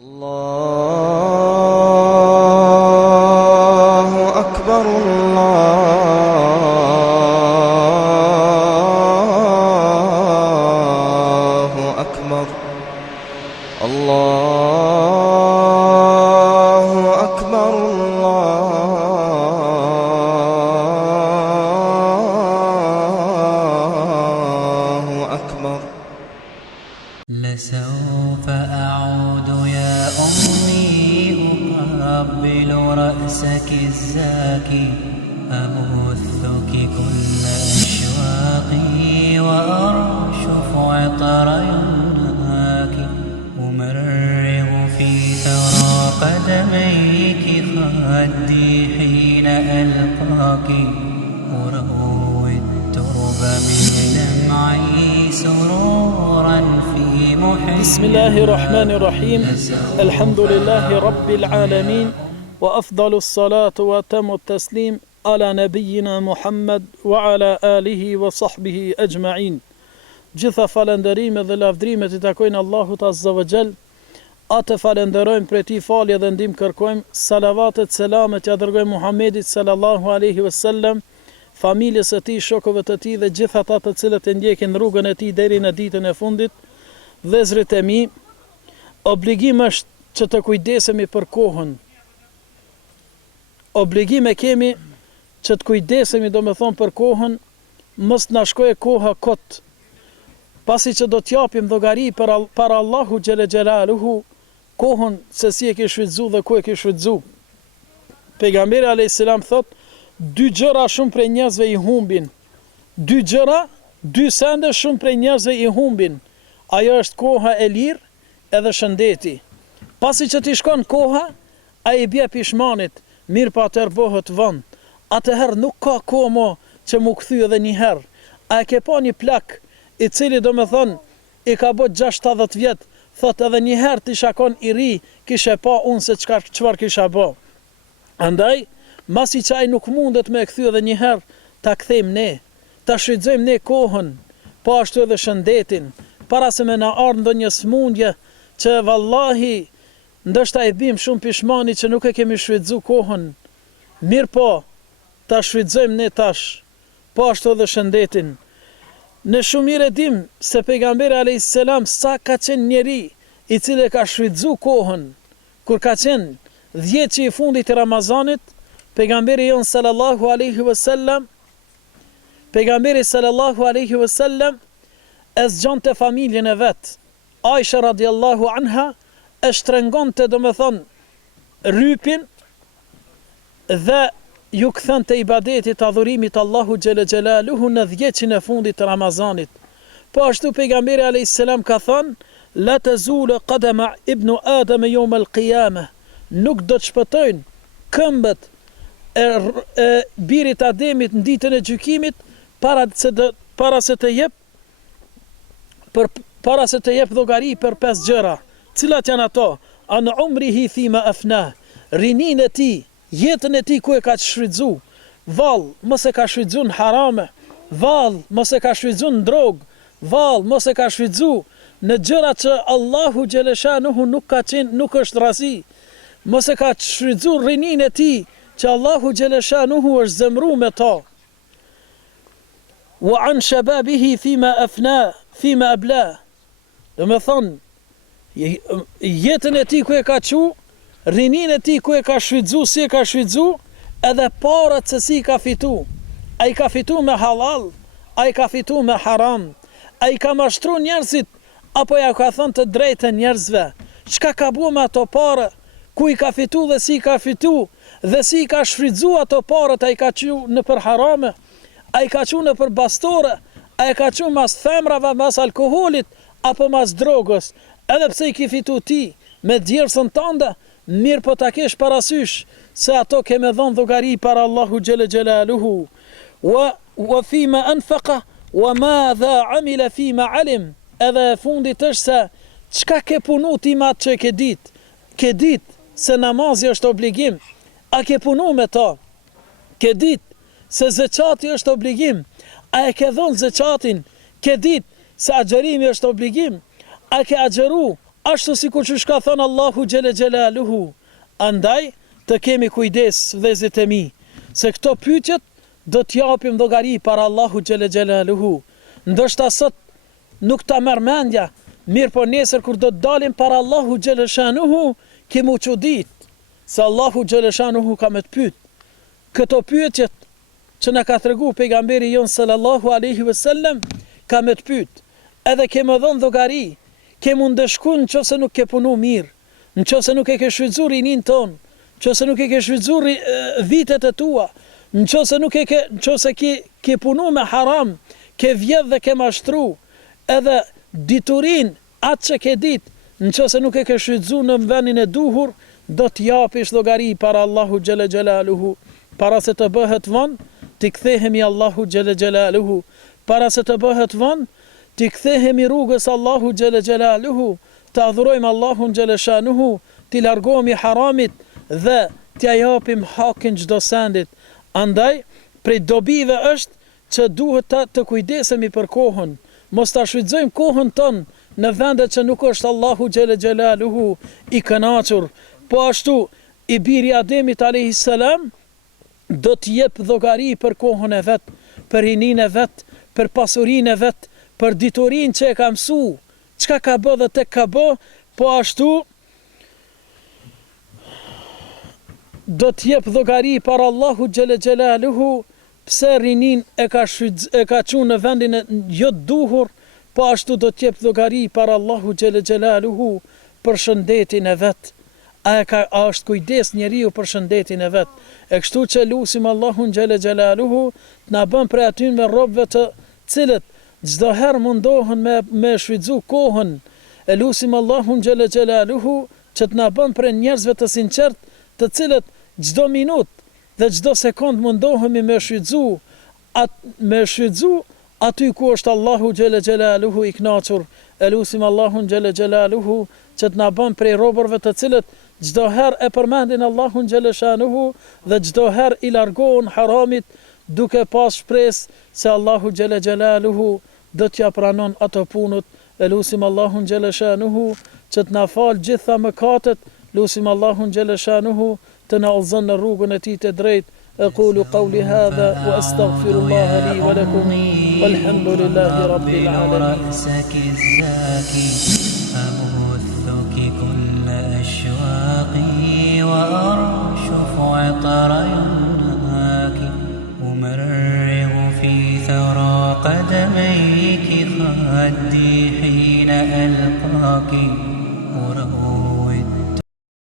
Allahu Akbar, Allahu Akbar, Allahu Akbar, Allahu Akbar. لسوف أعود يا أمي أقبل رأسك الزاكي أبثك كل أشواقي وأرشف عطر يمناك أمرغ في ثرى قدميك خدي حين ألقاك أروي الترب من دمعي سرورا في محيط. بسم الله الرحمن الرحيم. الحمد لله رب العالمين وأفضل الصلاة وأتم التسليم على نبينا محمد وعلى آله وصحبه أجمعين. Gjitha falënderimet dhe lavdrimet I takojnë Allahut Azza wa Jall. Atë falenderojmë për ti falje dhe ndihmë kërkojmë. Salavatet, selamet ja dërgojmë Muhammedit sallallahu alaihi wasallam, familjes së tij, shokëve të tij dhe gjithë ata të cilët e ndjekin rrugën e tij deri në ditën e fundit. Vëllezërit e mi, obligim është që të kujdesemi për kohën. Obligim e kemi që të kujdesemi, do me thonë, për kohën, mos na shkojë koha kot. Pasi që do t'japim llogari para Allahu xhele xhelaluhu kohën se si e ke shfrytzu dhe ku e ke shfrytzu. Pejgamberi alayhis salam thot, dy gjëra shumë prej njerëzve I humbin. Dy gjëra, dy sende shumë prej njerëzve I humbin. Ajo është koha e lirë edhe shëndeti. Pasi që t'i shkon koha, ai bie pishmanit, mirë pa atëherë bëhet vonë. Atëherë nuk ka kohë mo që mu kthy edhe një herë. A e ke pa një plak I cili do me thonë I ka bë 60 vjet, thot edhe një herë t'i shakon I ri, kishe pa unë se çfarë kisha bë. Andaj, masi që ai nuk mundet me e kthy edhe një herë, ta kthejmë ne, ta shfrytëzojmë ne kohën, po ashtu edhe shëndetin, para se me na ardhë ndonjë smundje që vallahi ndoshta e bim shumë pishmani që nuk e kemi shfrytëzu kohën. Mirë po, ta shfrytëzojmë ne tash, po ashtu edhe shëndetin. Ne shumë mirë e dim se pejgamberi alayhis salam sa ka qenë njeri I cili ka shfrytëzu kohën, kur ka qenë 10 që I fundit I Ramazanit, pejgamberi jon sallallahu alaihi wasallam, pejgamberi sallallahu alaihi wasallam e zgjonte familjen e vet. Aisha radiallahu anha e shtrengonte, do me thonë, rrypin dhe ju kthente ibadetit adhurimit Allahu xhele xhelaluhu në 10 e fundit të Ramazanit. Po ashtu pejgamberi alayhis salam ka thënë, la tazula qadama ibnu Adam yawm al-qiyamah. Nuk do të shpëtojnë këmbët e birit Ademit në ditën e gjykimit para se të jep llogari për 5 gjëra. Cilat janë ato? An umrihi fima afna. Rinin e tij, jetën e tij ku e ka shfrytzu. Vallë, mos e ka shfrytzu në harame. Vallë, mos e ka shfrytzu në drogë. Vallë, mos e ka shfrytzu në gjëra që Allahu xhaleshanuhu nuk është razi. Mos e ka shfrytzu rinin e tij që Allahu xhaleshanuhu është zemru me ta. Wa an shababihi fima afna, fima abla. Do me thonë, jetën e tij ku e ka qu, rinin e tij ku e ka shfrytzu, si e ka shfrytzu, edhe parat se si ka fitu. A I ka fitu me halal, a I ka fitu me haram, a I ka mashtru njerëzit, apo ja ka thënë të drejtën njerëzve. Çka ka bu me ato pare, ku I ka fitu dhe si ka fitu, dhe si ka shfrytzu ato parat, a I ka qu në për harame, a I ka qu në për bastore, a I ka qu mas femrave, mas alkoholit, apo mas drogës. Edhe pse I ki fitu ti me djersën tënde, mirë po ta kesh parasysh se ato keme dhënë llogari para Allahu xhele xhelaluhu. Wa fima anfaqa wa madha amila fima alim. Edhe fundit është se çka ke punu ti me atë që ke ditë. Ke ditë se namazi është obligim, a ke punu me ta? Ke ditë se zeqati është obligim, a e ke dhënë zeqatin? Ke ditë se agjerimi është obligim, a ke agjeru, ashtu sikur që shka thënë Allahu xhele xhelaluhu. Andaj të kemi kujdes vëllezërit e mi, se këto pyetjet do t'japim llogari para Allahu xhele xhelaluhu. Ndoshta sot nuk ta merr mendja, mirë po nesër kur do të dalim para Allahu xhele shanuhu, kemu çudit se Allahu xhele shanuhu ka me të pyet. Këto pyetjet që na ka tregu pejgamberi jon sallallahu alaihi wasallam ka me të pyet. Edhe kemë dhënë llogari, kemë ndeshku nëse nuk ke punu mirë, nëse nuk e ke shfrytzuar rinin ton, nëse nuk e ke shfrytzuar vitet e tua, nëse ke punu me haram, ke vjedh dhe ke mashtru, edhe diturin atë që ke dit, nëse nuk e ke shfrytzuar në vendin e duhur, do t'japish llogari para Allahu xhele xhelaluhu. Para se të bëhet vonë, t'i kthehemi Allahu xhele xhelaluhu. Para se të bëhet vonë, t'i kthehemi rrugës Allahu xhele xhelaluhu, të adhurojmë Allahun xhele shanuhu, t'i largohemi haramit dhe t'ja japim hakin çdo sendit. Andaj, prej dobive është që duhet të kujdesemi për kohën, mos ta shfrytëzojmë kohën tonë në vende që nuk është Allahu xhele xhelaluhu i kënaqur. Po ashtu, i biri Ademit alayhis salam do t'jep llogari për kohën e vet, për rinin e vet, për pasurinë e vet, për diturin që e ka mësu, çka ka bë dhe tek ka bë, po ashtu do t'jep llogari para Allahu xhele xhelaluhu pse rinin e ka çuar në vendin e jo të duhur, po ashtu do t'jep llogari para Allahu xhele xhelaluhu për shëndetin e vet. A është kujdes njeriu për shëndetin e vet. E kështu që lutim Allahun xhele xhelaluhu të na bën prej atyre robëve të cilët çdo herë mundohen me shfrytzu kohën. E lutim Allahun xhele xhelaluhu që të na bën prej njerëzve të sinqert, të cilët çdo minutë dhe çdo sekond mundohemi me shfrytzu aty ku është Allahu xhele xhelaluhu i kënaqur. E lutim Allahun xhele xhelaluhu që të na bën prej robërve të cilët çdo herë e përmendin Allahun xhele shanuhu dhe çdo herë i largohen haramit duke pas shpresë se Allahu xhele xhelaluhu do t'ja pranon ato punët. E lutim Allahun xhele shanuhu që të na fal gjitha mëkatet, lutim Allahun xhele shanuhu të na udhëzon në rrugën e tij të drejtë. أقول قولي هذا وأستغفر الله لي ولكم والحمد لله رب العالمين. رأسك الزاكي أبثك كل أشواقي وأرشف عطر يمناك أمرغ في ثرى قدميك خدي حين ألقاك